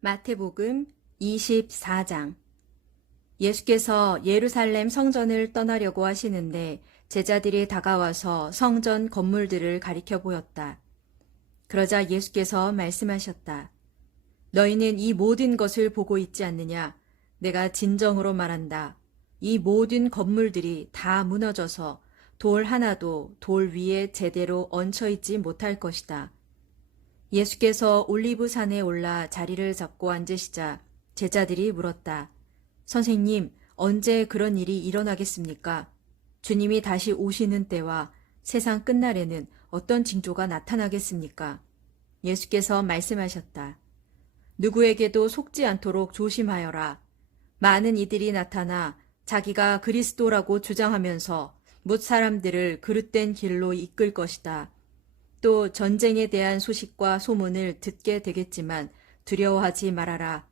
마태복음 24장. 예수께서 예루살렘 성전을 떠나려고 하시는데 제자들이 다가와서 성전 건물들을 가리켜 보였다. 그러자 예수께서 말씀하셨다. 너희는 이 모든 것을 보고 있지 않느냐? 내가 진정으로 말한다. 이 모든 건물들이 다 무너져서 돌 하나도 돌 위에 제대로 얹혀 있지 못할 것이다. 예수께서 올리브산에 올라 자리를 잡고 앉으시자 제자들이 물었다. 선생님, 언제 그런 일이 일어나겠습니까? 주님이 다시 오시는 때와 세상 끝날에는 어떤 징조가 나타나겠습니까? 예수께서 말씀하셨다. 누구에게도 속지 않도록 조심하여라. 많은 이들이 나타나 자기가 그리스도라고 주장하면서 뭇 사람들을 그릇된 길로 이끌 것이다. 또 전쟁에 대한 소식과 소문을 듣게 되겠지만 두려워하지 말아라.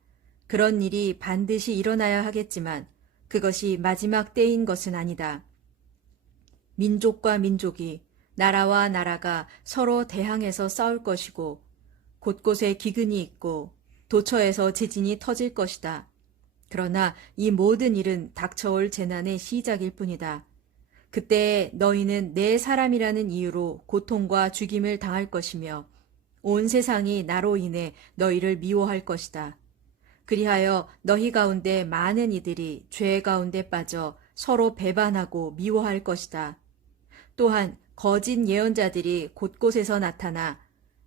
그런 일이 반드시 일어나야 하겠지만 그것이 마지막 때인 것은 아니다. 민족과 민족이, 나라와 나라가 서로 대항해서 싸울 것이고 곳곳에 기근이 있고 도처에서 지진이 터질 것이다. 그러나 이 모든 일은 닥쳐올 재난의 시작일 뿐이다. 그때 너희는 내 사람이라는 이유로 고통과 죽임을 당할 것이며 온 세상이 나로 인해 너희를 미워할 것이다. 그리하여 너희 가운데 많은 이들이 죄 가운데 빠져 서로 배반하고 미워할 것이다. 또한 거짓 예언자들이 곳곳에서 나타나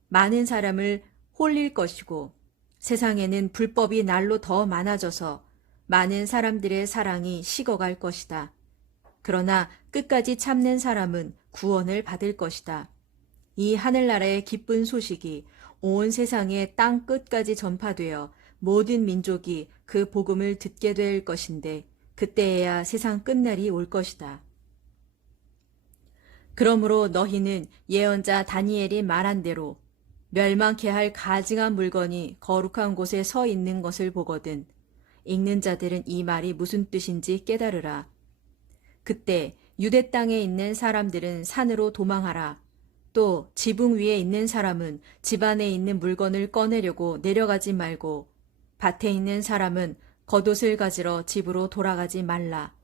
많은 사람을 홀릴 것이고 세상에는 불법이 날로 더 많아져서 많은 사람들의 사랑이 식어갈 것이다. 그러나 끝까지 참는 사람은 구원을 받을 것이다. 이 하늘나라의 기쁜 소식이 온 세상의 땅 끝까지 전파되어 모든 민족이 그 복음을 듣게 될 것인데 그때에야 세상 끝날이 올 것이다. 그러므로 너희는 예언자 다니엘이 말한 대로 멸망케 할 가증한 물건이 거룩한 곳에 서 있는 것을 보거든 읽는 자들은 이 말이 무슨 뜻인지 깨달으라. 그때 유대 땅에 있는 사람들은 산으로 도망하라. 또 지붕 위에 있는 사람은 집 안에 있는 물건을 꺼내려고 내려가지 말고 밭에 있는 사람은 겉옷을 가지러 집으로 돌아가지 말라.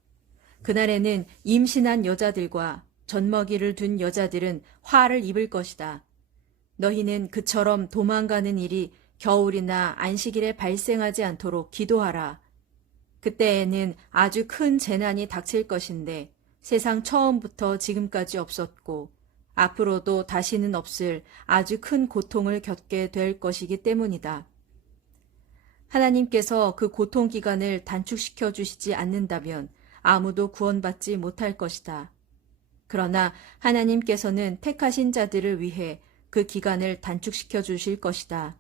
그날에는 임신한 여자들과 젖먹이를 둔 여자들은 화를 입을 것이다. 너희는 그처럼 도망가는 일이 겨울이나 안식일에 발생하지 않도록 기도하라. 그때에는 아주 큰 재난이 닥칠 것인데 세상 처음부터 지금까지 없었고 앞으로도 다시는 없을 아주 큰 고통을 겪게 될 것이기 때문이다. 하나님께서 그 고통 기간을 단축시켜 주시지 않는다면 아무도 구원받지 못할 것이다. 그러나 하나님께서는 택하신 자들을 위해 그 기간을 단축시켜 주실 것이다.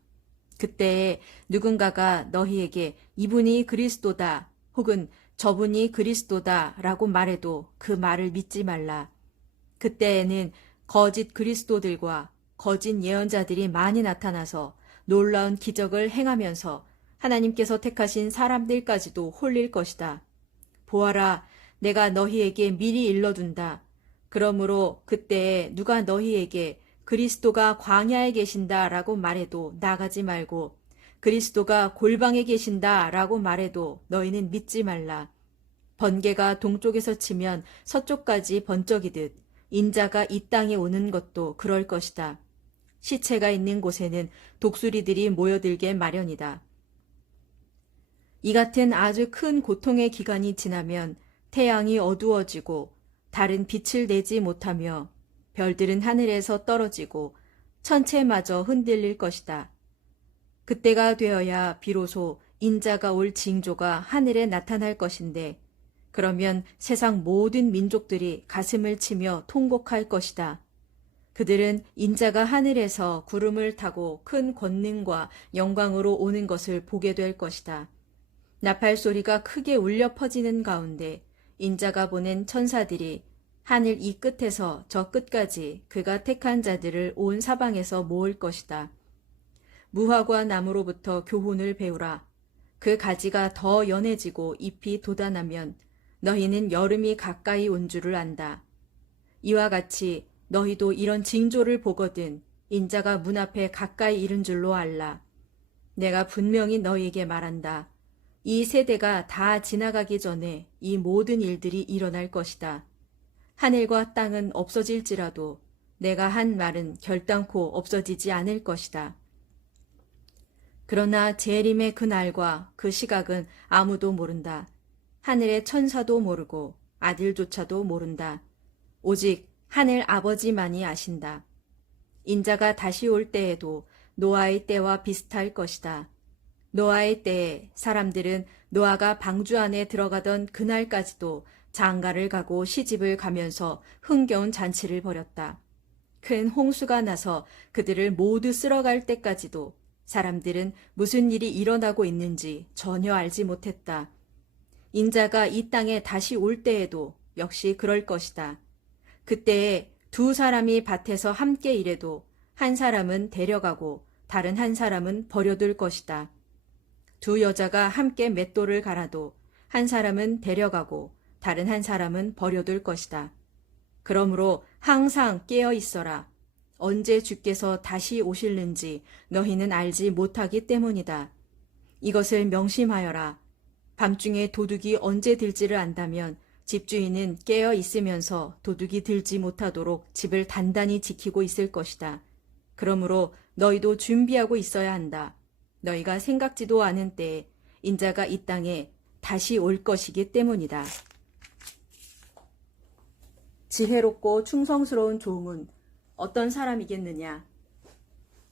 그때에 누군가가 너희에게 이분이 그리스도다 혹은 저분이 그리스도다 라고 말해도 그 말을 믿지 말라. 그때에는 거짓 그리스도들과 거짓 예언자들이 많이 나타나서 놀라운 기적을 행하면서 하나님께서 택하신 사람들까지도 홀릴 것이다. 보아라, 내가 너희에게 미리 일러둔다. 그러므로 그때에 누가 너희에게 그리스도가 광야에 계신다 라고 말해도 나가지 말고 그리스도가 골방에 계신다 라고 말해도 너희는 믿지 말라. 번개가 동쪽에서 치면 서쪽까지 번쩍이듯 인자가 이 땅에 오는 것도 그럴 것이다. 시체가 있는 곳에는 독수리들이 모여들게 마련이다. 이 같은 아주 큰 고통의 기간이 지나면 태양이 어두워지고 달은 빛을 내지 못하며 별들은 하늘에서 떨어지고 천체마저 흔들릴 것이다. 그때가 되어야 비로소 인자가 올 징조가 하늘에 나타날 것인데 그러면 세상 모든 민족들이 가슴을 치며 통곡할 것이다. 그들은 인자가 하늘에서 구름을 타고 큰 권능과 영광으로 오는 것을 보게 될 것이다. 나팔 소리가 크게 울려 퍼지는 가운데 인자가 보낸 천사들이 하늘 이 끝에서 저 끝까지 그가 택한 자들을 온 사방에서 모을 것이다. 무화과 나무로부터 교훈을 배우라. 그 가지가 더 연해지고 잎이 돋아나면 너희는 여름이 가까이 온 줄을 안다. 이와 같이 너희도 이런 징조를 보거든 인자가 문 앞에 가까이 이른 줄로 알라. 내가 분명히 너희에게 말한다. 이 세대가 다 지나가기 전에 이 모든 일들이 일어날 것이다. 하늘과 땅은 없어질지라도 내가 한 말은 결단코 없어지지 않을 것이다. 그러나 재림의 그날과 그 시각은 아무도 모른다. 하늘의 천사도 모르고 아들조차도 모른다. 오직 하늘 아버지만이 아신다. 인자가 다시 올 때에도 노아의 때와 비슷할 것이다. 노아의 때에 사람들은 노아가 방주 안에 들어가던 그날까지도 장가를 가고 시집을 가면서 흥겨운 잔치를 벌였다. 큰 홍수가 나서 그들을 모두 쓸어갈 때까지도 사람들은 무슨 일이 일어나고 있는지 전혀 알지 못했다. 인자가 이 땅에 다시 올 때에도 역시 그럴 것이다. 그때에 두 사람이 밭에서 함께 일해도 한 사람은 데려가고 다른 한 사람은 버려둘 것이다. 두 여자가 함께 맷돌을 갈아도 한 사람은 데려가고 다른 한 사람은 버려둘 것이다. 그러므로 항상 깨어 있어라. 언제 주께서 다시 오실는지 너희는 알지 못하기 때문이다. 이것을 명심하여라. 밤중에 도둑이 언제 들지를 안다면 집주인은 깨어 있으면서 도둑이 들지 못하도록 집을 단단히 지키고 있을 것이다. 그러므로 너희도 준비하고 있어야 한다. 너희가 생각지도 않은 때에 인자가 이 땅에 다시 올 것이기 때문이다. 지혜롭고 충성스러운 종은 어떤 사람이겠느냐?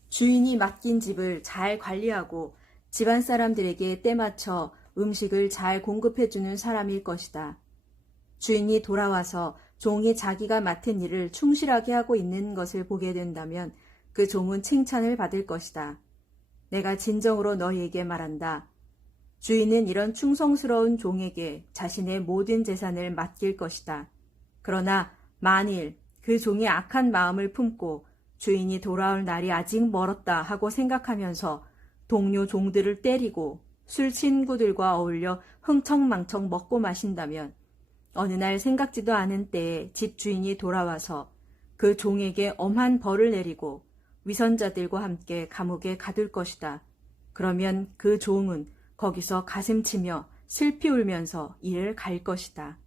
주인이 맡긴 집을 잘 관리하고 집안 사람들에게 때맞춰 음식을 잘 공급해주는 사람일 것이다. 주인이 돌아와서 종이 자기가 맡은 일을 충실하게 하고 있는 것을 보게 된다면 그 종은 칭찬을 받을 것이다. 내가 진정으로 너희에게 말한다. 주인은 이런 충성스러운 종에게 자신의 모든 재산을 맡길 것이다. 그러나 만일 그 종이 악한 마음을 품고 주인이 돌아올 날이 아직 멀었다 하고 생각하면서 동료 종들을 때리고 술 친구들과 어울려 흥청망청 먹고 마신다면 어느 날 생각지도 않은 때에 집 주인이 돌아와서 그 종에게 엄한 벌을 내리고 위선자들과 함께 감옥에 가둘 것이다. 그러면 그 종은 거기서 가슴치며 슬피 울면서 이를 갈 것이다.